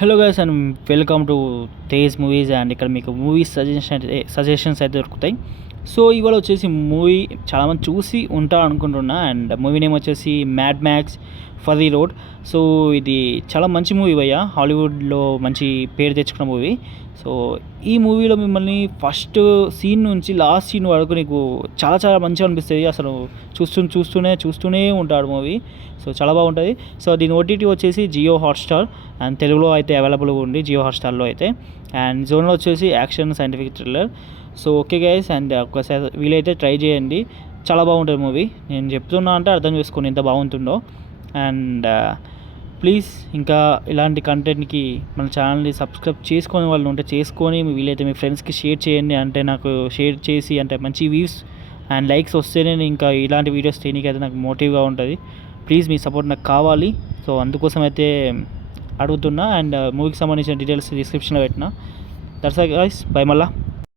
Hello guys and welcome to Tej movies and ఇక్కడ మీకు movies suggestions అయితే దొరుకుతాయి. సో ఇవాళ వచ్చేసి మూవీ చాలామంది చూసి ఉంటారు అనుకుంటున్నా. అండ్ మూవీ నేమ్ వచ్చేసి mad max for the road. So ఇది చాలా మంచి మూవీ భయ్య, హాలీవుడ్లో మంచి పేరు తెచ్చుకున్న మూవీ. సో ఈ మూవీలో మిమ్మల్ని ఫస్ట్ సీన్ నుంచి లాస్ట్ సీన్ వరకు నీకు చాలా చాలా మంచిగా అనిపిస్తుంది. అసలు చూస్తూనే ఉంటాడు మూవీ. సో చాలా బాగుంటుంది. సో దీని ఓటీటీ వచ్చేసి జియో హాట్స్టార్ అండ్ తెలుగులో అయితే అవైలబుల్గా ఉంది జియో హాట్స్టార్లో అయితే. అండ్ జోన్లో వచ్చేసి action scientific thriller. So okay guys, and ఒకసారి వీలైతే ట్రై చేయండి, చాలా బాగుంటుంది మూవీ. నేను చెప్తున్నా అంటే అర్థం చేసుకోండి ఎంత బాగుంటుందో. అండ్ ప్లీజ్ ఇంకా ఇలాంటి కంటెంట్కి మన ఛానల్ని సబ్స్క్రైబ్ చేసుకొని వాళ్ళు ఉంటే చేసుకొని వీలైతే మీ ఫ్రెండ్స్కి షేర్ చేయండి. అంటే నాకు షేర్ చేసి అంటే మంచి వ్యూస్ అండ్ లైక్స్ వస్తేనే ఇంకా ఇలాంటి వీడియోస్ చేయడానికి అయితే నాకు మోటివ్గా ఉంటుంది. ప్లీజ్ మీ సపోర్ట్ నాకు కావాలి. సో అందుకోసం అయితే అడుగుతున్నా. అండ్ మూవీకి సంబంధించిన డీటెయిల్స్ డిస్క్రిప్షన్లో పెట్టిన. దట్స్ గైస్, బై మళ్ళా.